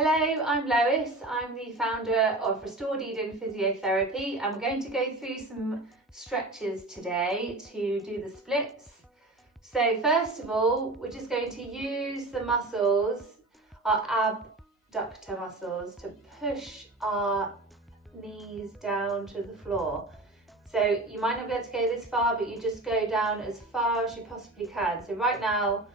Hello, I'm Lois. I'm the founder of Restored Eden Physiotherapy, and we're going to go through some stretches today to do the splits. So first of all, we're just going to use the muscles, our abductor muscles, to push our knees down to the floor. So you might not be able to go this far, but you just go down as far as you possibly can. So right now,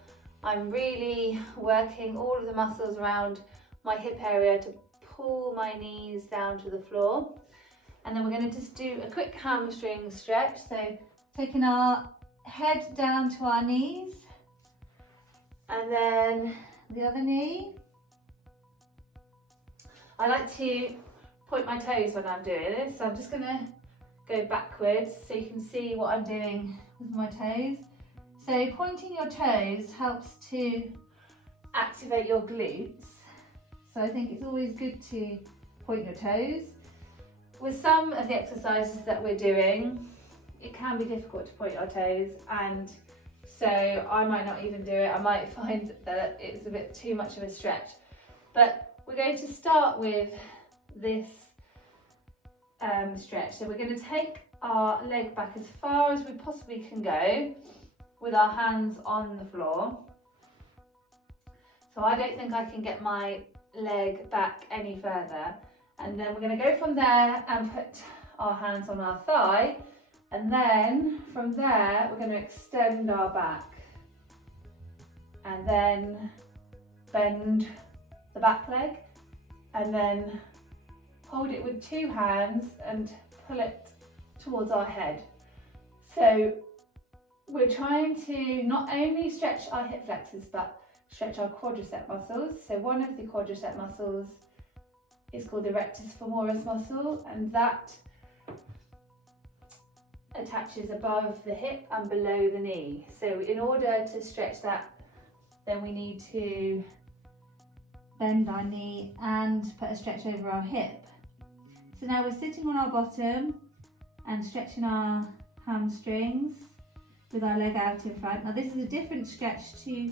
I'm really working all of the muscles around my hip area to pull my knees down to the floor. And then we're going to just do a quick hamstring stretch. So taking our head down to our knees, and then the other knee. I like to point my toes when I'm doing this, so I'm just going to go backwards so you can see what I'm doing with my toes. So pointing your toes helps to activate your glutes. So I think it's always good to point your toes. With some of the exercises that we're doing, it can be difficult to point your toes, and so I might not even do it. I might find that it's a bit too much of a stretch. But we're going to start with this stretch. So we're going to take our leg back as far as we possibly can go with our hands on the floor. So I don't think I can get my leg back any further, and then we're going to go from there and put our hands on our thigh, and then from there we're going to extend our back and then bend the back leg and then hold it with two hands and pull it towards our head. So we're trying to not only stretch our hip flexors but stretch our quadricep muscles. So one of the quadricep muscles is called the rectus femoris muscle, and that attaches above the hip and below the knee. So in order to stretch that, then we need to bend our knee and put a stretch over our hip. So now we're sitting on our bottom and stretching our hamstrings with our leg out in front. Now this is a different stretch to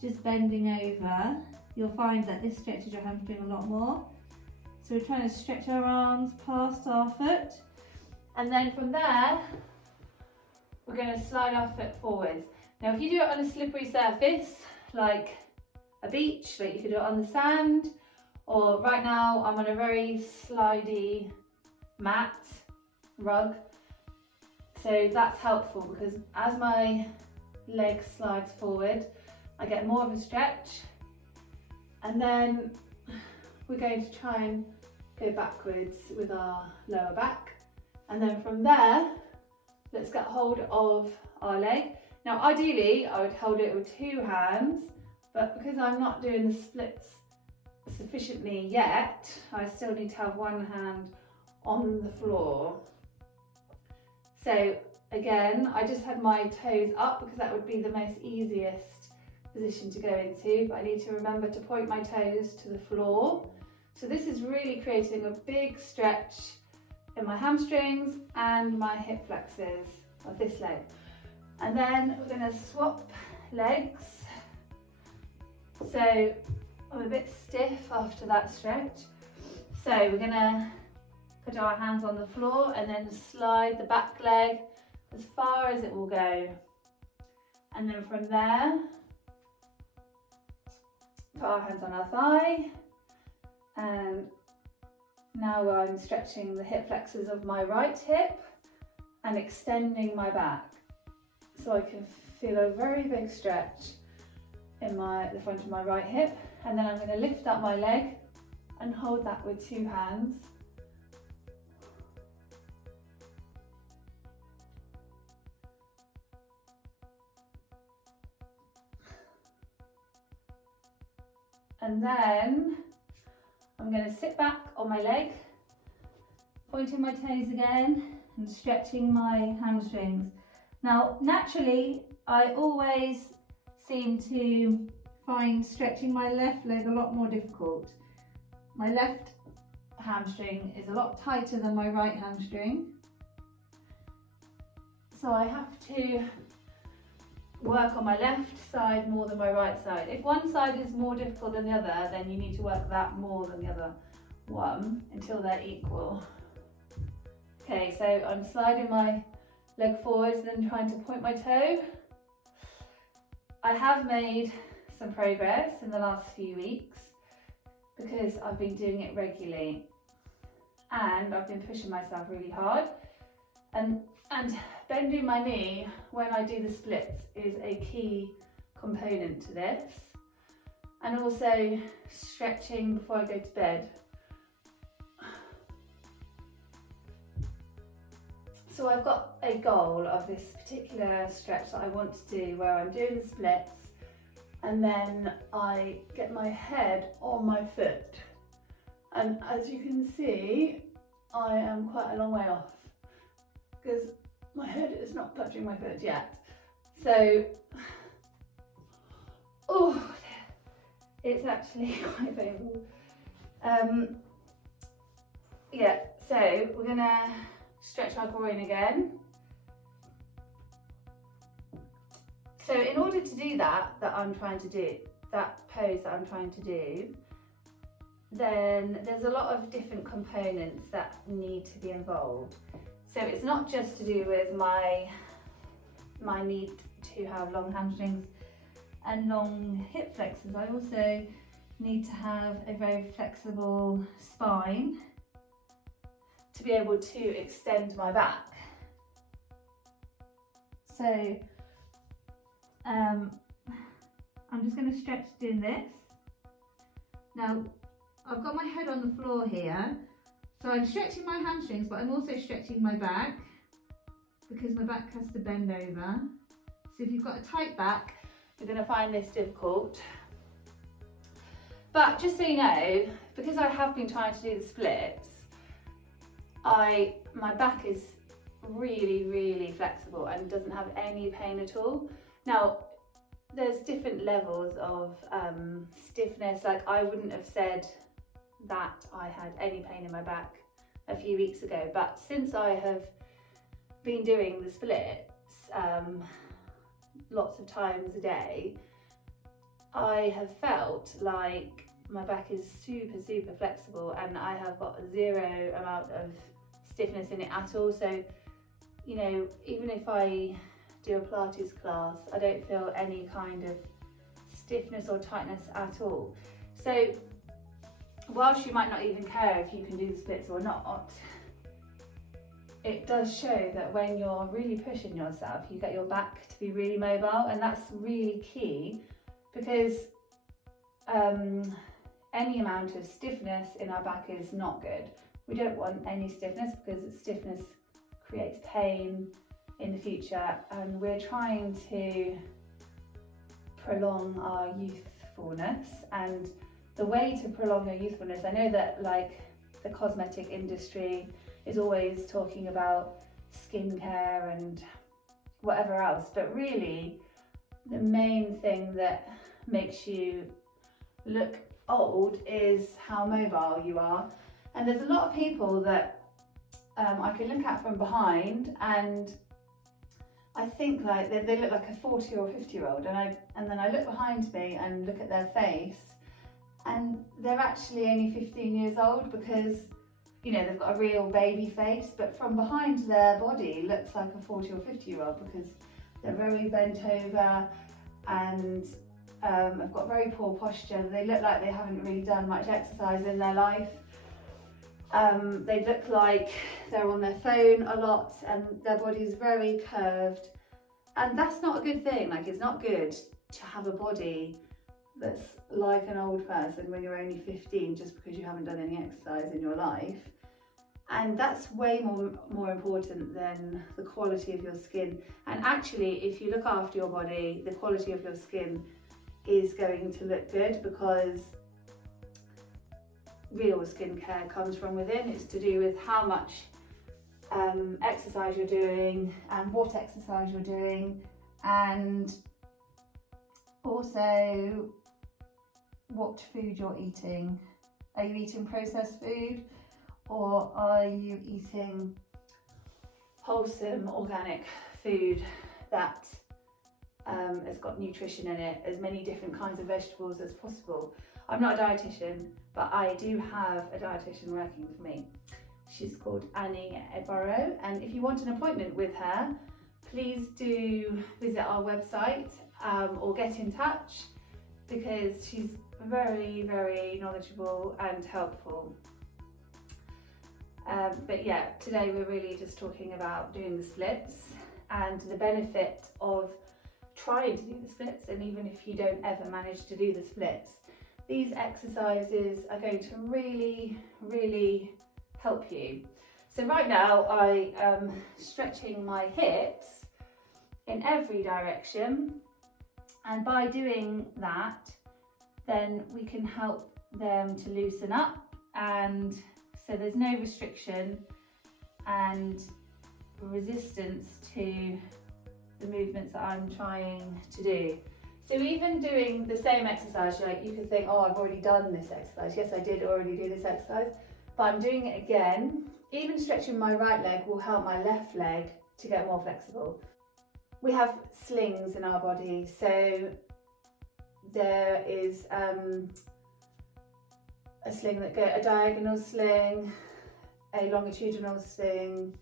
just bending over. You'll find that this stretches your hamstring a lot more. So we're trying to stretch our arms past our foot, and then from there we're going to slide our foot forwards. Now if you do it on a slippery surface like a beach, like you could do it on the sand, or right now I'm on a very slidey mat, rug, so that's helpful because as my leg slides forward I get more of a stretch, and then we're going to try and go backwards with our lower back, and then from there let's get hold of our leg. Now ideally I would hold it with two hands, but because I'm not doing the splits sufficiently yet, I still need to have one hand on the floor. So again, I just had my toes up because that would be the most easiest position to go into, but I need to remember to point my toes to the floor. So this is really creating a big stretch in my hamstrings and my hip flexors of this leg. And then we're going to swap legs. So I'm a bit stiff after that stretch. So we're going to put our hands on the floor and then slide the back leg as far as it will go. And then from there, put our hands on our thigh, and now I'm stretching the hip flexors of my right hip and extending my back, so I can feel a very big stretch in the front of my right hip. And then I'm going to lift up my leg and hold that with two hands. And then I'm going to sit back on my leg, pointing my toes again and stretching my hamstrings. Now naturally I always seem to find stretching my left leg a lot more difficult. My left hamstring is a lot tighter than my right hamstring, so I have to work on my left side more than my right side. If one side is more difficult than the other, then you need to work that more than the other one until they're equal. Okay, so I'm sliding my leg forwards, then trying to point my toe. I have made some progress in the last few weeks because I've been doing it regularly and I've been pushing myself really hard, and bending my knee when I do the splits is a key component to this, and also stretching before I go to bed. So I've got a goal of this particular stretch that I want to do where I'm doing the splits and then I get my head on my foot, and as you can see I am quite a long way off because my head is not touching my foot yet. So, oh, it's actually quite painful. Yeah, so we're gonna stretch our groin again. So in order to do that I'm trying to do, that pose that I'm trying to do, then there's a lot of different components that need to be involved. So it's not just to do with my need to have long hamstrings and long hip flexors. I also need to have a very flexible spine to be able to extend my back. So I'm just going to stretch doing this. Now I've got my head on the floor here, so I'm stretching my hamstrings, but I'm also stretching my back because my back has to bend over. So if you've got a tight back, you're going to find this difficult. But just so you know, because I have been trying to do the splits, my back is really flexible and doesn't have any pain at all. Now, there's different levels of stiffness. Like, I wouldn't have said that I had any pain in my back a few weeks ago, but since I have been doing the splits lots of times a day, I have felt like my back is super flexible and I have got zero amount of stiffness in it at all. So, you know, even if I do a Pilates class, I don't feel any kind of stiffness or tightness at all. So whilst you might not even care if you can do the splits or not, it does show that when you're really pushing yourself, you get your back to be really mobile, and that's really key, because any amount of stiffness in our back is not good. We don't want any stiffness because stiffness creates pain in the future, and we're trying to prolong our youthfulness. And the way to prolong your youthfulness, I know that like the cosmetic industry is always talking about skincare and whatever else, but really the main thing that makes you look old is how mobile you are. And there's a lot of people that I can look at from behind, and I think like they look like a 40 or 50-year-old, and then I look behind me and look at their face, and they're actually only 15 years old, because you know they've got a real baby face, but from behind their body looks like a 40 or 50-year-old because they're very bent over and have got very poor posture. They look like they haven't really done much exercise in their life. They look like they're on their phone a lot, and their body's very curved, and that's not a good thing. Like, it's not good to have a body that's like an old person when you're only 15 just because you haven't done any exercise in your life. And that's way more important than the quality of your skin. And actually, if you look after your body, the quality of your skin is going to look good, because real skincare comes from within. It's to do with how much exercise you're doing and what exercise you're doing, and also what food you're eating. Are you eating processed food, or are you eating wholesome organic food that has got nutrition in it, as many different kinds of vegetables as possible. I'm not a dietitian, but I do have a dietitian working for me. She's called Annie Ebarrow, and if you want an appointment with her, please do visit our website or get in touch, because she's very, very knowledgeable and helpful. But yeah, today we're really just talking about doing the splits and the benefit of trying to do the splits. And even if you don't ever manage to do the splits, these exercises are going to really, really help you. So right now I am stretching my hips in every direction, and by doing that, then we can help them to loosen up, and so there's no restriction and resistance to the movements that I'm trying to do. So even doing the same exercise, like you could think, oh, I've already done this exercise. Yes, I did already do this exercise, but I'm doing it again. Even stretching my right leg will help my left leg to get more flexible. We have slings in our body, so there is a sling that a diagonal sling, a longitudinal sling,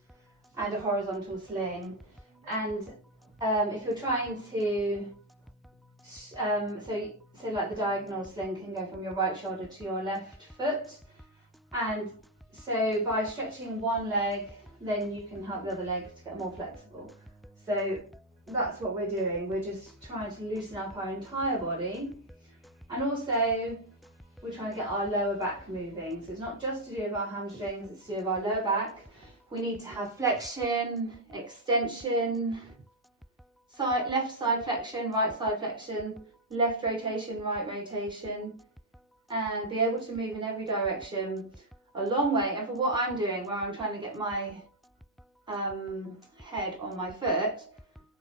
and a horizontal sling. And if you're trying to, so like the diagonal sling can go from your right shoulder to your left foot, and so by stretching one leg, then you can help the other leg to get more flexible. So that's what we're doing. We're just trying to loosen up our entire body, and also we're trying to get our lower back moving. So it's not just to do with our hamstrings, it's to do with our lower back. We need to have flexion, extension, left side flexion, right side flexion, left rotation, right rotation, and be able to move in every direction a long way. And for what I'm doing, where I'm trying to get my head on my foot,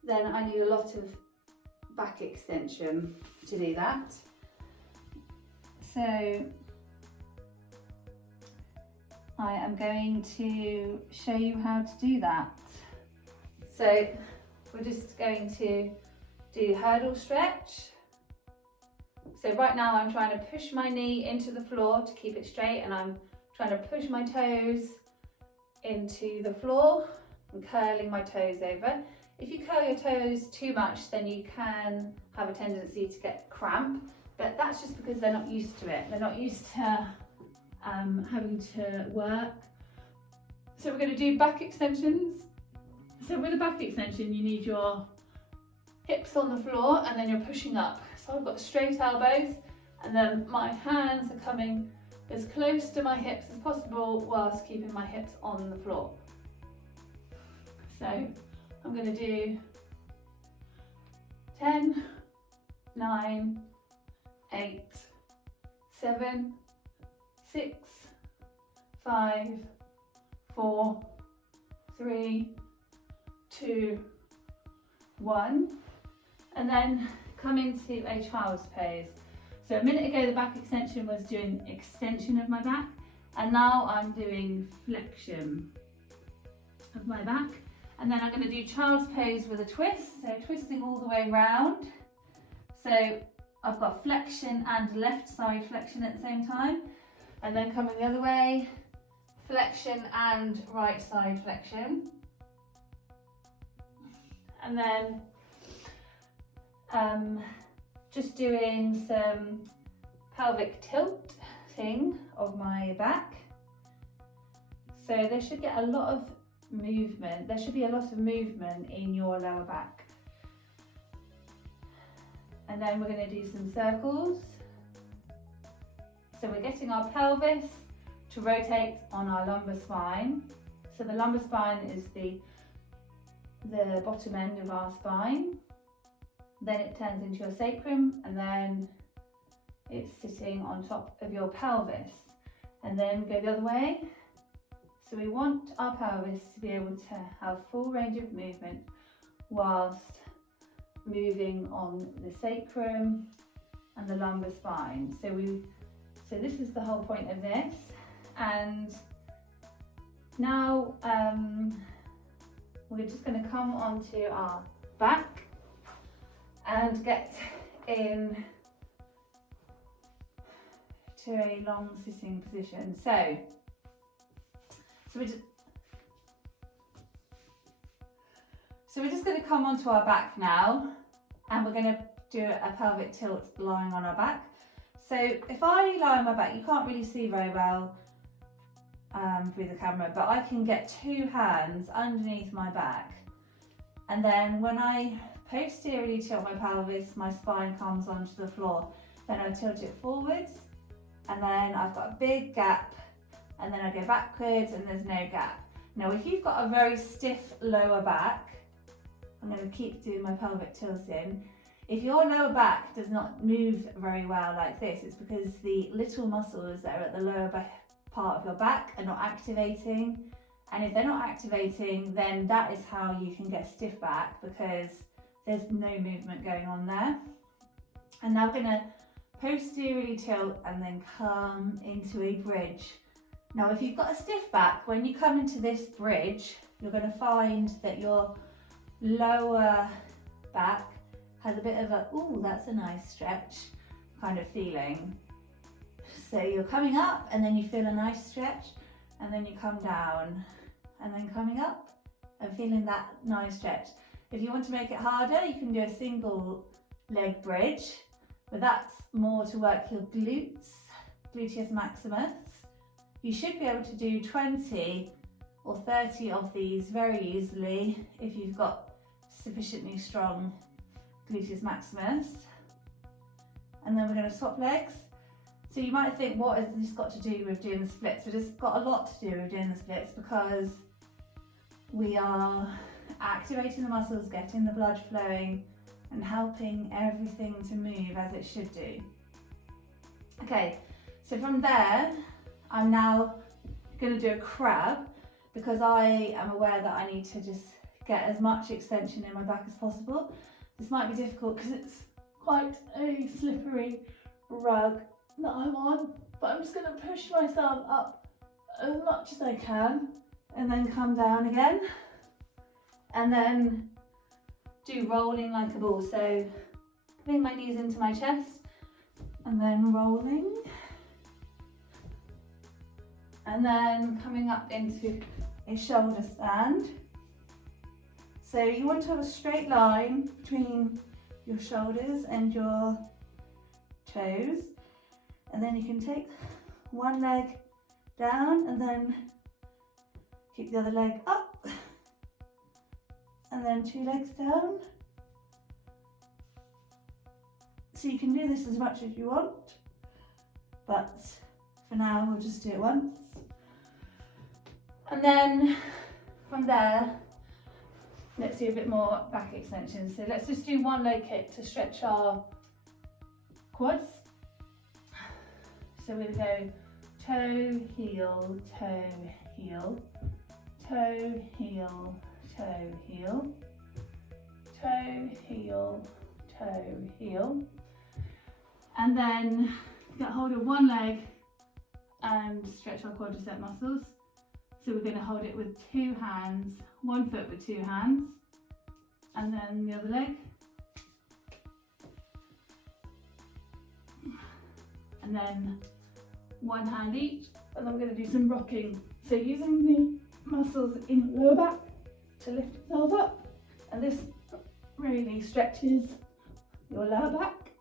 then I need a lot of back extension to do that. So I am going to show you how to do that. So we're just going to do hurdle stretch. So right now I'm trying to push my knee into the floor to keep it straight, and I'm trying to push my toes into the floor and curling my toes over. If you curl your toes too much, then you can have a tendency to get cramp, but that's just because they're not used to it. They're not used to having to work. So we're going to do back extensions. So with a back extension, you need your hips on the floor and then you're pushing up. So I've got straight elbows, and then my hands are coming as close to my hips as possible whilst keeping my hips on the floor. So I'm going to do 10, 9, 8, 7, 6, 5, 4, 3, 2, 1, and then come into a child's pose. So a minute ago the back extension was doing extension of my back, and now I'm doing flexion of my back. And then I'm going to do child's pose with a twist, so twisting all the way round. So I've got flexion and left side flexion at the same time, and then coming the other way, flexion and right side flexion. And then just doing some pelvic tilting of my back. So there should get a lot of movement. There should be a lot of movement in your lower back. And then we're going to do some circles. So we're getting our pelvis to rotate on our lumbar spine. So the lumbar spine is the bottom end of our spine. Then it turns into your sacrum, and then it's sitting on top of your pelvis. And then go the other way. So we want our pelvis to be able to have full range of movement whilst moving on the sacrum and the lumbar spine. So this is the whole point of this. And now we're just going to come onto our back, and get in to a long sitting position. So we're just going to come onto our back now, and we're going to do a pelvic tilt lying on our back. So if I lie on my back, you can't really see very well through the camera, but I can get 2 hands underneath my back, and then when I posteriorly tilt my pelvis, my spine comes onto the floor, then I tilt it forwards, and then I've got a big gap, and then I go backwards and there's no gap. Now if you've got a very stiff lower back, I'm going to keep doing my pelvic tilts in. If your lower back does not move very well like this, it's because the little muscles that are at the lower part of your back are not activating. And if they're not activating, then that is how you can get stiff back, because there's no movement going on there. And now we're going to posteriorly tilt and then come into a bridge. Now if you've got a stiff back, when you come into this bridge, you're going to find that your lower back has a bit of a, ooh, that's a nice stretch kind of feeling. So you're coming up and then you feel a nice stretch, and then you come down and then coming up and feeling that nice stretch. If you want to make it harder, you can do a single leg bridge, but that's more to work your glutes, gluteus maximus. You should be able to do 20 or 30 of these very easily if you've got sufficiently strong gluteus maximus. And then we're going to swap legs. So you might think, what has this got to do with doing the splits? But it's got a lot to do with doing the splits, because we are activating the muscles, getting the blood flowing, and helping everything to move as it should do. Okay, so from there, I'm now going to do a crab, because I am aware that I need to just get as much extension in my back as possible. This might be difficult because it's quite a slippery rug that I'm on, but I'm just going to push myself up as much as I can and then come down again, and then do rolling like a ball. So putting my knees into my chest and then rolling, and then coming up into a shoulder stand. So you want to have a straight line between your shoulders and your toes, and then you can take one leg down and then keep the other leg up, and then 2 legs down. So you can do this as much as you want, but for now we'll just do it once. And then from there, let's do a bit more back extension. So let's just do 1 leg kick to stretch our quads. So we're going to go toe, heel, toe, heel, toe, heel, toe, heel, toe, heel, toe, heel. And then get hold of 1 leg and stretch our quadricep muscles. So we're going to hold it with 2 hands, 1 foot with 2 hands, and then the other leg. And then 1 hand each, and then we're going to do some rocking. So using the muscles in the lower back to lift yourself up, and this really stretches your lower back.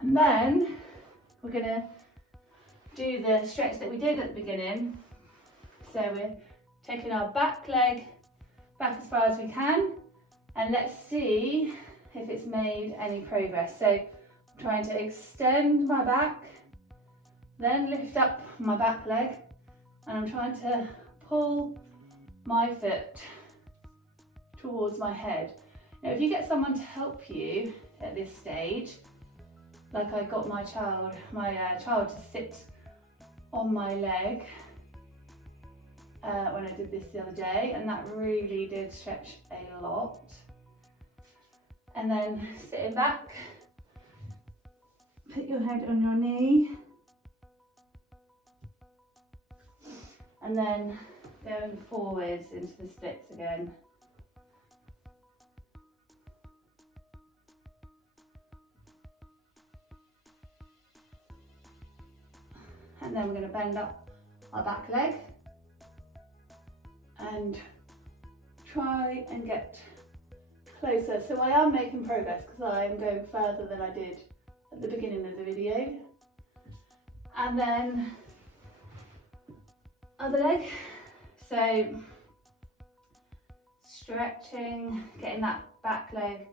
And then we're going to do the stretch that we did at the beginning. So we're taking our back leg back as far as we can, and let's see if it's made any progress. So I'm trying to extend my back, then lift up my back leg, and I'm trying to pull my foot towards my head. Now if you get someone to help you at this stage, like I got my child to sit on my leg when I did this the other day, and that really did stretch a lot. And then sitting back, put your head on your knee, and then going forwards into the splits again. And then we're going to bend up our back leg and try and get closer. So I am making progress because I am going further than I did at the beginning of the video. And then other leg. So stretching, getting that back leg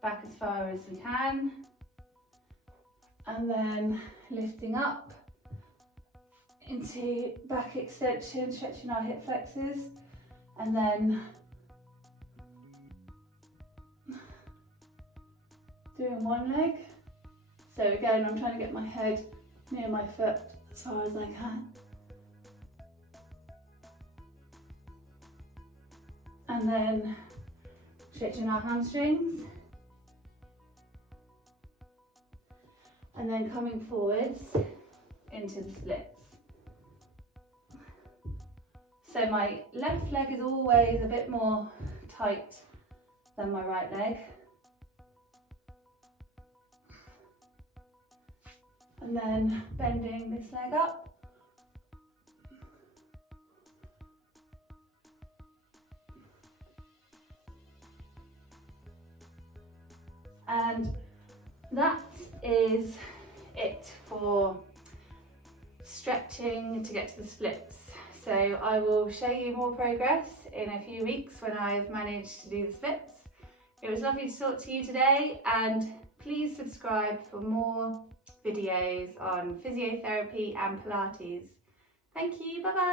back as far as we can. And then lifting up into back extension, stretching our hip flexors. And then doing one leg. So again, I'm trying to get my head near my foot as far as I can. And then stretching our hamstrings. And then coming forwards into the splits. So my left leg is always a bit more tight than my right leg. And then bending this leg up. And that is it for stretching to get to the splits. So I will show you more progress in a few weeks when I've managed to do the splits. It was lovely to talk to you today, and please subscribe for more videos on physiotherapy and Pilates. Thank you, bye bye.